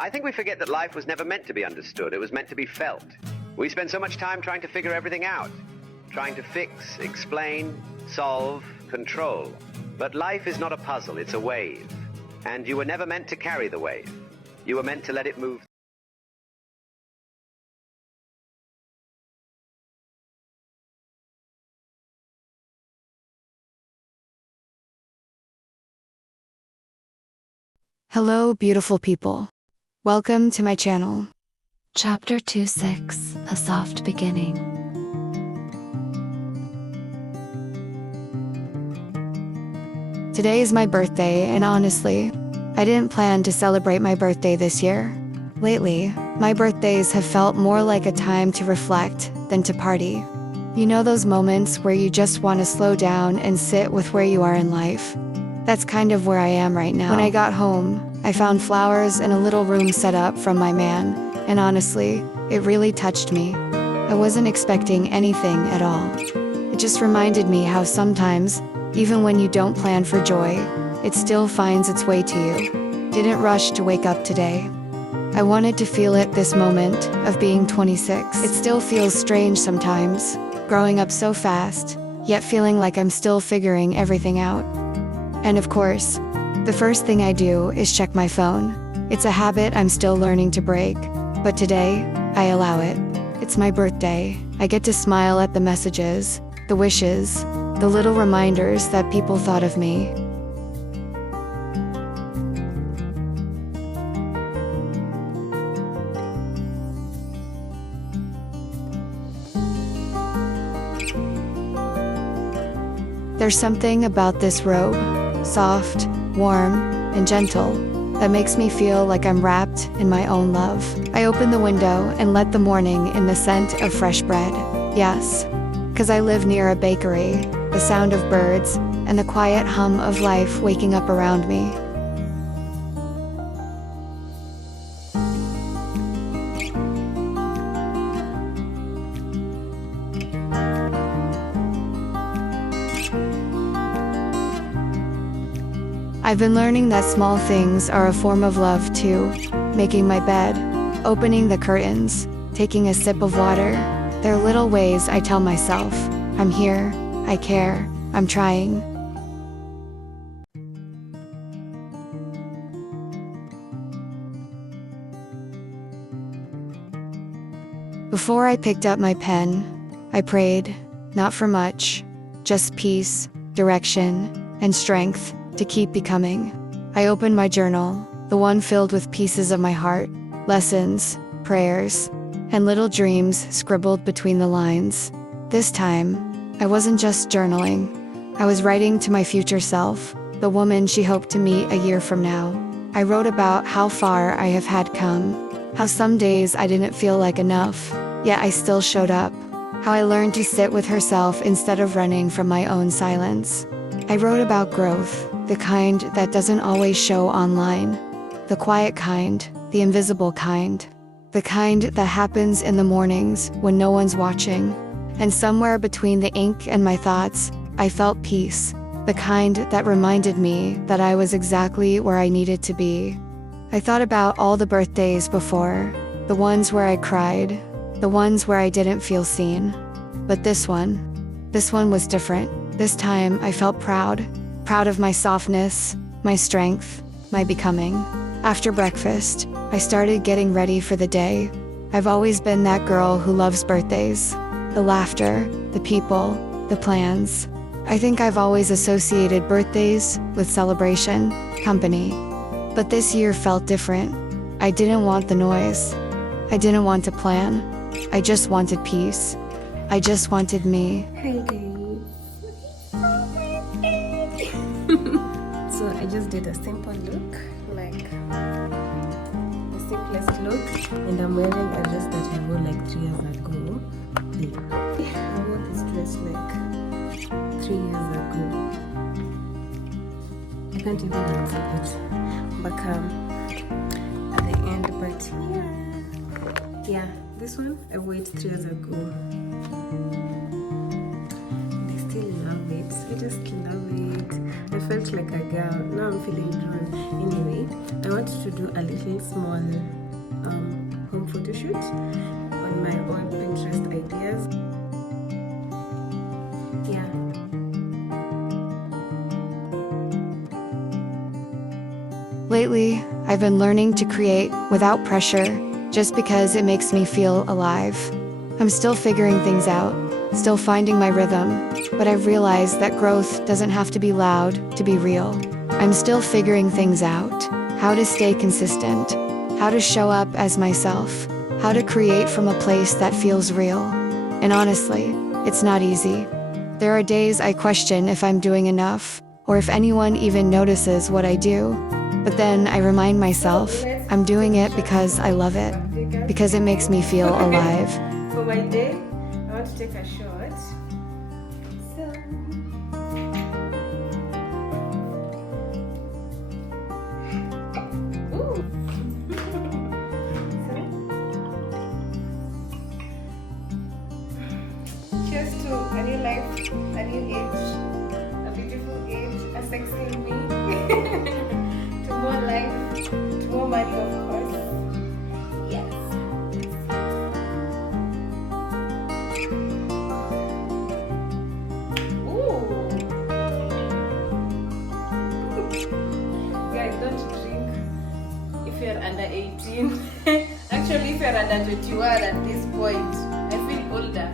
I think we forget that life was never meant to be understood. It was meant to be felt. We spend so much time trying to figure everything out, trying to fix, explain, solve, control. But life is not a puzzle, it's a wave. And you were never meant to carry the wave. You were meant to let it move. Hello, beautiful people. Welcome to my channel. Chapter 26, A Soft Beginning. Today is my birthday, and honestly, I didn't plan to celebrate my birthday this year. Lately, my birthdays have felt more like a time to reflect than to party. You know those moments where you just want to slow down and sit with where you are in life? That's kind of where I am right now. When I got home, I found flowers in a little room set up from my man, and honestly, it really touched me. I wasn't expecting anything at all. It just reminded me how sometimes, even when you don't plan for joy, it still finds its way to you. Didn't rush to wake up today. I wanted to feel it this moment of being 26. It still feels strange sometimes, growing up so fast, yet feeling like I'm still figuring everything out. And of course, the first thing I do is check my phone. It's a habit I'm still learning to break, but today, I allow it. It's my birthday. I get to smile at the messages, the wishes, the little reminders that people thought of me. There's something about this robe, soft, warm, and gentle, that makes me feel like I'm wrapped in my own love. I open the window and let the morning in the scent of fresh bread. Yes, 'cause I live near a bakery, the sound of birds, and the quiet hum of life waking up around me. I've been learning that small things are a form of love too. Making my bed, opening the curtains, taking a sip of water. They're little ways I tell myself, I'm here, I care, I'm trying. Before I picked up my pen, I prayed, not for much, just peace, direction, and strength to keep becoming. I opened my journal, the one filled with pieces of my heart, lessons, prayers, and little dreams scribbled between the lines. This time, I wasn't just journaling. I was writing to my future self, the woman she hoped to meet a year from now. I wrote about how far I have had come, how some days I didn't feel like enough, yet I still showed up, how I learned to sit with herself instead of running from my own silence. I wrote about growth, the kind that doesn't always show online, the quiet kind, the invisible kind, the kind that happens in the mornings when no one's watching. And somewhere between the ink and my thoughts, I felt peace, the kind that reminded me that I was exactly where I needed to be. I thought about all the birthdays before, the ones where I cried, the ones where I didn't feel seen. But this one was different. This time I felt proud of my softness, my strength, my becoming. After breakfast, I started getting ready for the day. I've always been that girl who loves birthdays. The laughter, the people, the plans. I think I've always associated birthdays with celebration, company. But this year felt different. I didn't want the noise. I didn't want to plan. I just wanted peace. I just wanted me. Hi guys. So I just did a simple look, like the simplest look, and I'm wearing a dress that I wore like 3 years ago. I wore this dress like 3 years ago. I can't even unzip it back at the end, but yeah, this one I wore it 3 years ago. I still love it. I just love it. I felt like a girl. Now I'm feeling grown. Anyway, I wanted to do a little small home photo shoot on my own Pinterest ideas. Yeah. Lately, I've been learning to create without pressure, just because it makes me feel alive. I'm still figuring things out, still finding my rhythm, but I've realized that growth doesn't have to be loud to be real. I'm still figuring things out, how to stay consistent, how to show up as myself, how to create from a place that feels real. And honestly, it's not easy. There are days I question if I'm doing enough, or if anyone even notices what I do. But then I remind myself, I'm doing it because I love it, because it makes me feel alive. For my day, I want to take a shot. So, ooh. Cheers to a new life, a new age, a beautiful age, a sexy me. To more life, to more money, of course. Yes. Ooh. Guys, don't drink if you're under 18. Actually, if you're under 21 at this point, I feel older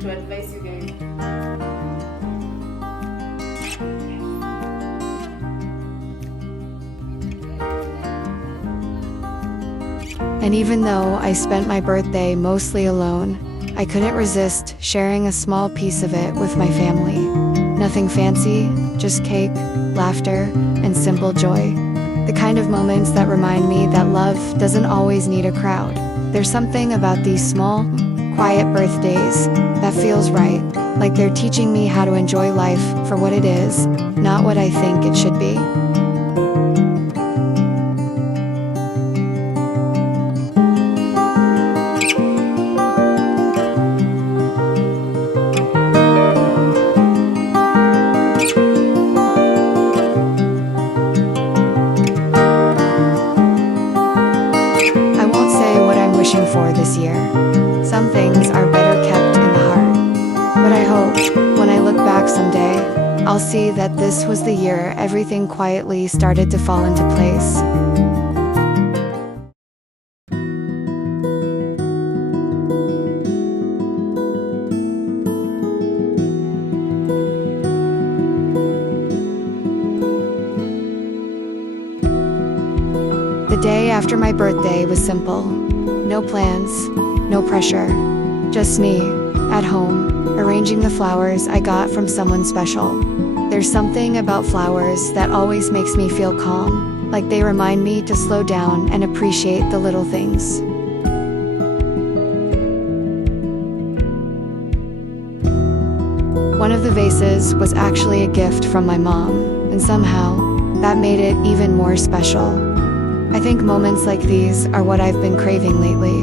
to advise you guys. And even though I spent my birthday mostly alone, I couldn't resist sharing a small piece of it with my family. Nothing fancy, just cake, laughter, and simple joy. The kind of moments that remind me that love doesn't always need a crowd. There's something about these small, quiet birthdays that feels right, like they're teaching me how to enjoy life for what it is, not what I think it should be. For this year. Some things are better kept in the heart. But I hope, when I look back someday, I'll see that this was the year everything quietly started to fall into place. The day after my birthday was simple. No plans, no pressure. Just me, at home, arranging the flowers I got from someone special. There's something about flowers that always makes me feel calm, like they remind me to slow down and appreciate the little things. One of the vases was actually a gift from my mom, and somehow, that made it even more special. I think moments like these are what I've been craving lately.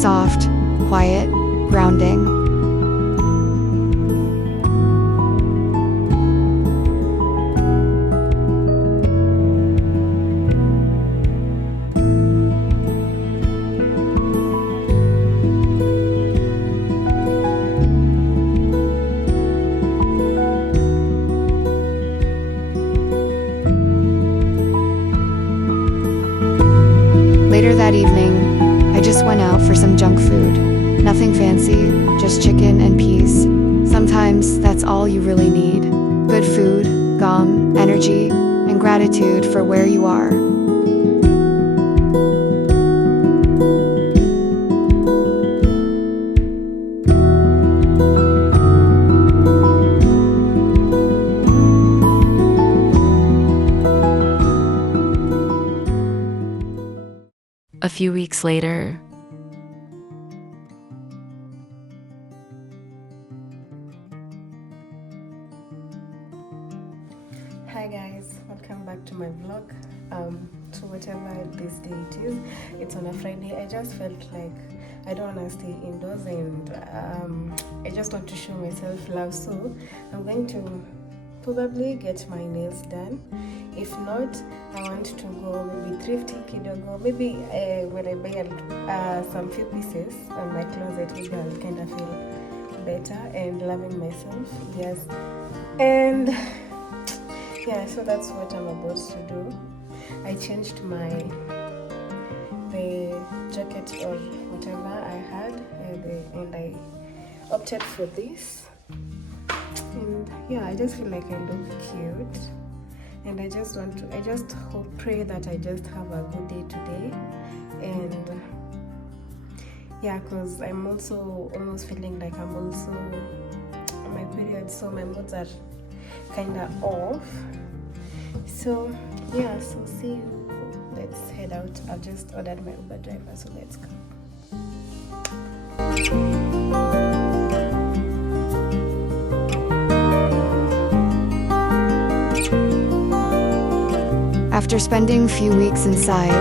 Soft, quiet, grounding. Later that evening, I just went out for some junk food. Nothing fancy, just chicken and peas. Sometimes that's all you really need. Good food, calm, energy, and gratitude for where you are. A few weeks later, hi guys, welcome back to my vlog. To whatever this day it is, it's on a Friday. I just felt like I don't want to stay indoors, and I just want to show myself love, so I'm going to probably get my nails done. If not, I want to go maybe thrifting kidogo. Maybe when I buy some few pieces on my closet, maybe I'll kind of feel better and loving myself. Yes, and yeah, so that's what I'm about to do. I changed the jacket or whatever I had, and I opted for this. And yeah, I just feel like I look cute, and I just pray that I just have a good day today. And yeah, because I'm also almost feeling like I'm also on my period, so my moods are kind of off. So yeah, so see you. Let's head out. I've just ordered my Uber driver, so let's go. After spending a few weeks inside,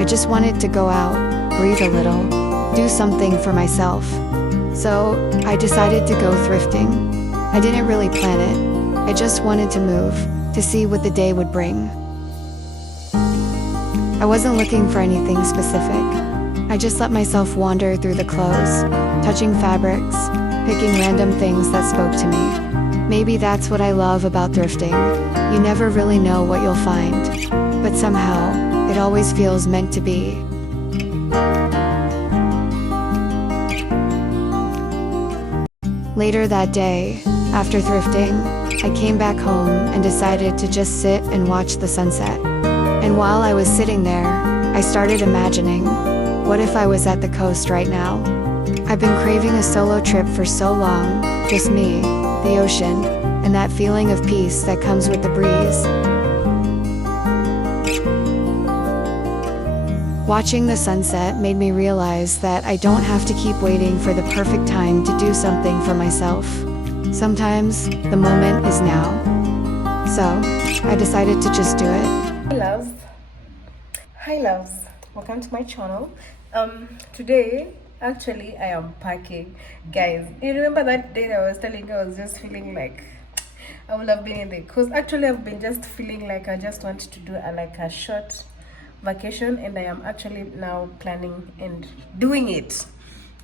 I just wanted to go out, breathe a little, do something for myself. So I decided to go thrifting. I didn't really plan it. I just wanted to move, to see what the day would bring. I wasn't looking for anything specific. I just let myself wander through the clothes, touching fabrics, picking random things that spoke to me. Maybe that's what I love about thrifting. You never really know what you'll find, but somehow, it always feels meant to be. Later that day, after thrifting, I came back home and decided to just sit and watch the sunset. And while I was sitting there, I started imagining, what if I was at the coast right now? I've been craving a solo trip for so long, just me, the ocean, and that feeling of peace that comes with the breeze. Watching the sunset made me realize that I don't have to keep waiting for the perfect time to do something for myself. Sometimes, the moment is now. So, I decided to just do it. Hi loves, welcome to my channel. Today actually I am packing. Guys, you remember that day that I was telling you I was just feeling like I would have been in the coast. Actually, I've been just feeling like I just wanted to do a short vacation, and I am actually now planning and doing it.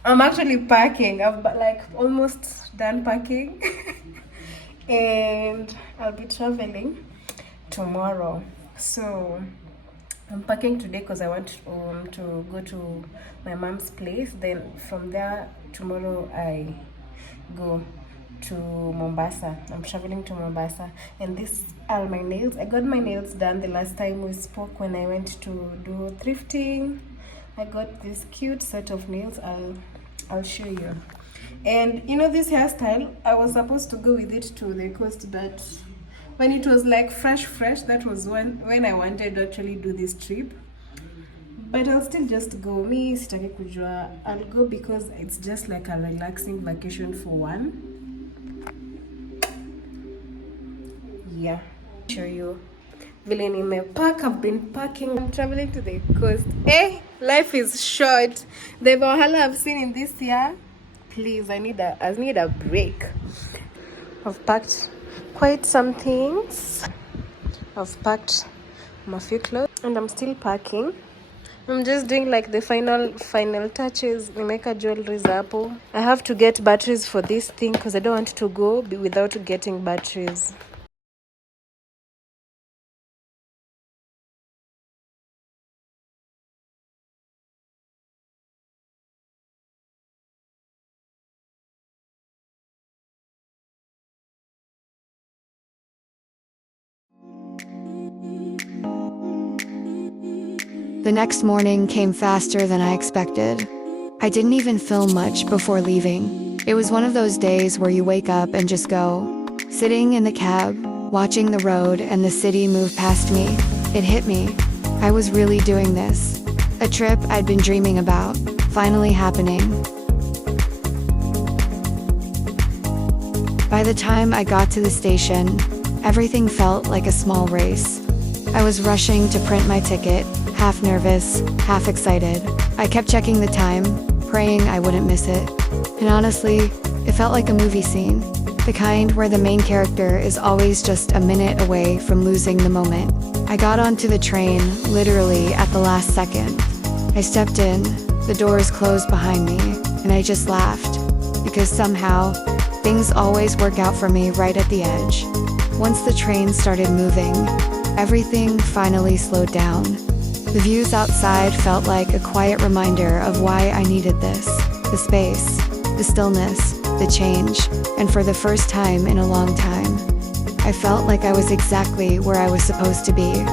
I'm actually packing. I'm like almost done packing and I'll be traveling tomorrow. So I'm packing today because I want to go to my mom's place. Then from there, tomorrow I go to Mombasa. I'm traveling to Mombasa, and these are my nails. I got my nails done the last time we spoke when I went to do thrifting. I got this cute set of nails. I'll show you. And you know, this hairstyle, I was supposed to go with it to the coast, but when it was like fresh, that was when I wanted to actually do this trip. But I'll still just go. Me sitaki kujua. I'll go because it's just like a relaxing vacation for one. Yeah, show you. Vile nimepack. I've been packing. I'm traveling to the coast. Life is short. The Valhalla I've seen in this year. Please, I need a break. I've packed quite some things. I've packed my few clothes, and I'm still packing. I'm just doing like the final touches. Nimeka jewelry zapo. I have to get batteries for this thing because I don't want to go without getting batteries. The next morning came faster than I expected. I didn't even film much before leaving. It was one of those days where you wake up and just go. Sitting in the cab, watching the road and the city move past me, it hit me. I was really doing this. A trip I'd been dreaming about, finally happening. By the time I got to the station, everything felt like a small race. I was rushing to print my ticket, half nervous, half excited. I kept checking the time, praying I wouldn't miss it. And honestly, it felt like a movie scene. The kind where the main character is always just a minute away from losing the moment. I got onto the train, literally at the last second. I stepped in, the doors closed behind me, and I just laughed. Because somehow, things always work out for me right at the edge. Once the train started moving, everything finally slowed down. The views outside felt like a quiet reminder of why I needed this. The space, the stillness, the change, and for the first time in a long time, I felt like I was exactly where I was supposed to be.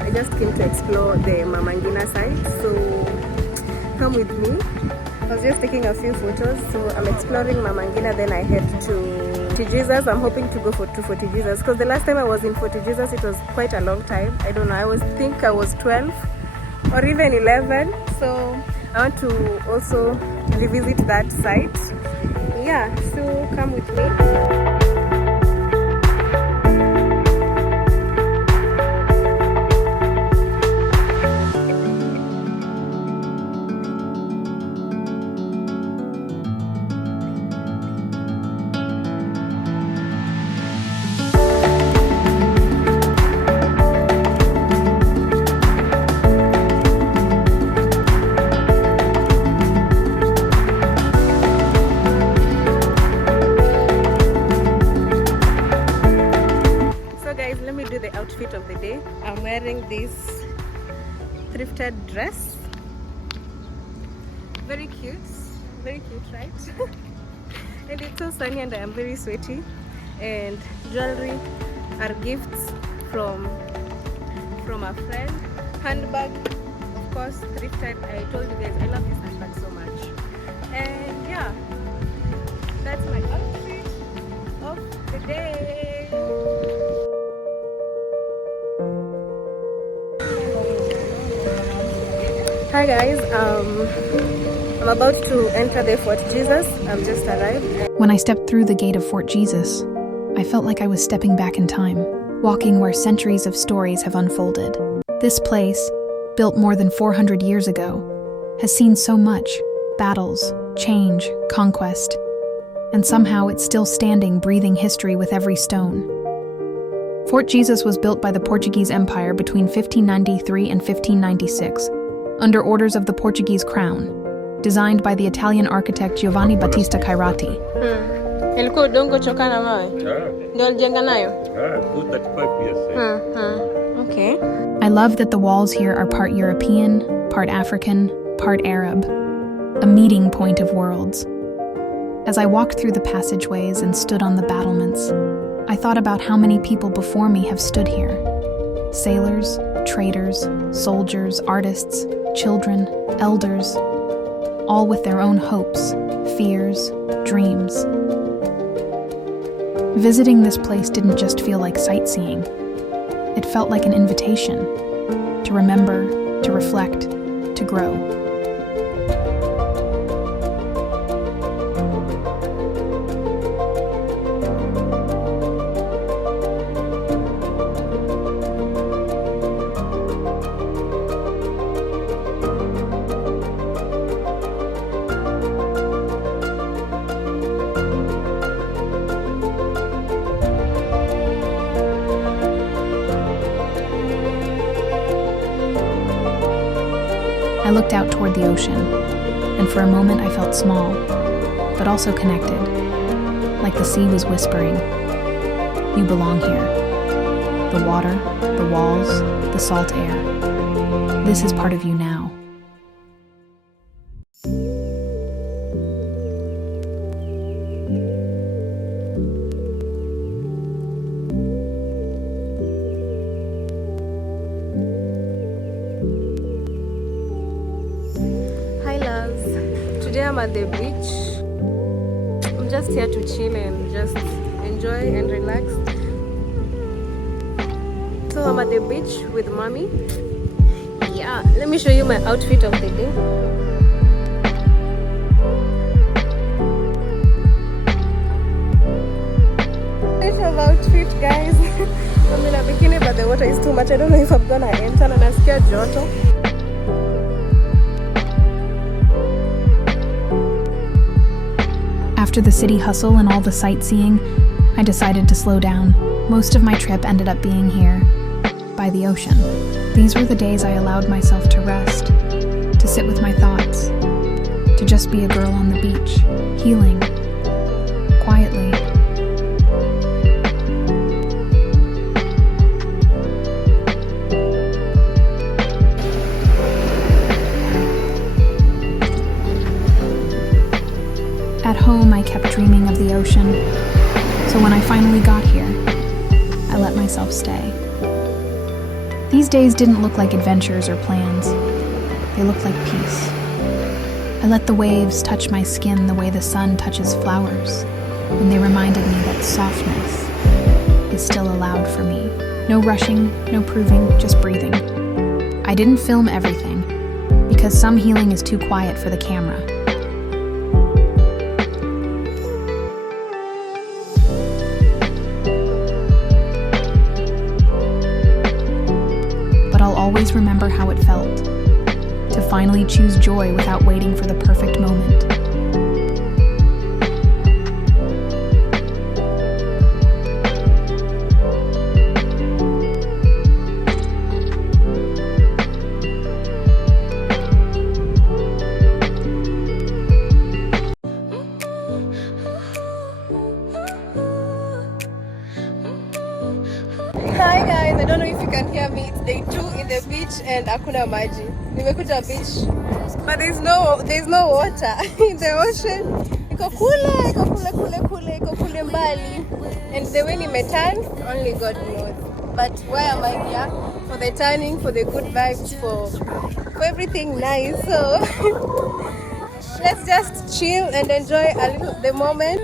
I just came to explore the Mamangina site, so come with me. I was just taking a few photos, so I'm exploring Mamangina, then I head to Jesus. I'm hoping to go to Fort Jesus, because the last time I was in Fort Jesus, it was quite a long time. I don't know, I think I was 12 or even 11, so I want to also revisit that site. Yeah, so come with me. Outfit of the day. I'm wearing this thrifted dress. Very cute, right? And it's so sunny and I am very sweaty. And jewelry are gifts from a friend. Handbag, of course, thrifted. I told you guys I love this handbag so much. And yeah, that's my outfit of the day. Hi guys, I'm about to enter the Fort Jesus. I've just arrived. When I stepped through the gate of Fort Jesus, I felt like I was stepping back in time, walking where centuries of stories have unfolded. This place, built more than 400 years ago, has seen so much: battles, change, conquest, and somehow it's still standing, breathing history with every stone. Fort Jesus was built by the Portuguese Empire between 1593 and 1596, under orders of the Portuguese crown, designed by the Italian architect Giovanni Battista Cairati. Ilikuwa udongo choka na mawe. Ndio alijenga nayo? Okay. I love that the walls here are part European, part African, part Arab, a meeting point of worlds. As I walked through the passageways and stood on the battlements, I thought about how many people before me have stood here. Sailors, traders, soldiers, artists, children, elders, all with their own hopes, fears, dreams. Visiting this place didn't just feel like sightseeing. It felt like an invitation to remember, to reflect, to grow. I looked out toward the ocean, and for a moment I felt small, but also connected, like the sea was whispering, "You belong here." The water, the walls, the salt air. This is part of you now. Hi loves, today I'm at the beach. I'm just here to chill and just enjoy and relax. So I'm at the beach with mommy. Yeah, let me show you my outfit of the day. Of outfit guys. I'm in a bikini but the water is too much. I don't know if I'm gonna enter na nasikia joto. After the city hustle and all the sightseeing, I decided to slow down. Most of my trip ended up being here, by the ocean. These were the days I allowed myself to rest, to sit with my thoughts, to just be a girl on the beach, healing, quietly. At home, I kept dreaming of the ocean, so when I finally got here, I let myself stay. These days didn't look like adventures or plans. They looked like peace. I let the waves touch my skin the way the sun touches flowers, and they reminded me that softness is still allowed for me. No rushing, no proving, just breathing. I didn't film everything, because some healing is too quiet for the camera. But I'll always remember how it felt to finally choose joy without waiting for the perfect moment. Hi guys, I don't know if you can hear me. It's day 2 in the beach and hakuna maji. Nimekuja beach, but there's no water in the ocean. Iko kule mbali. And the way nimeturn, only God knows. But why am I here? For the turning, for the good vibes, for everything nice. So let's just chill and enjoy a little the moment.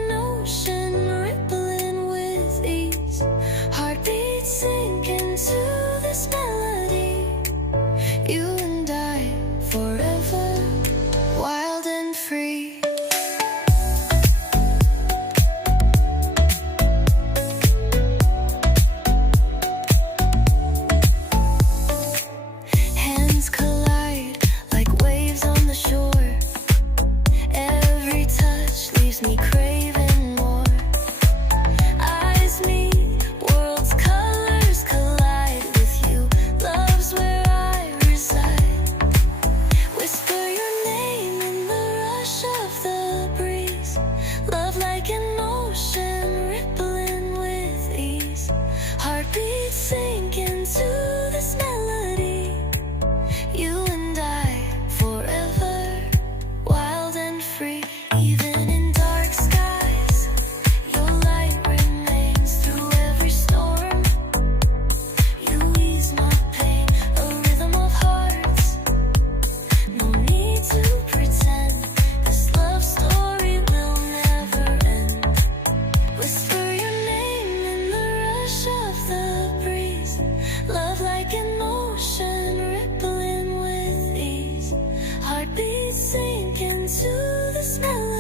Sink into this melody.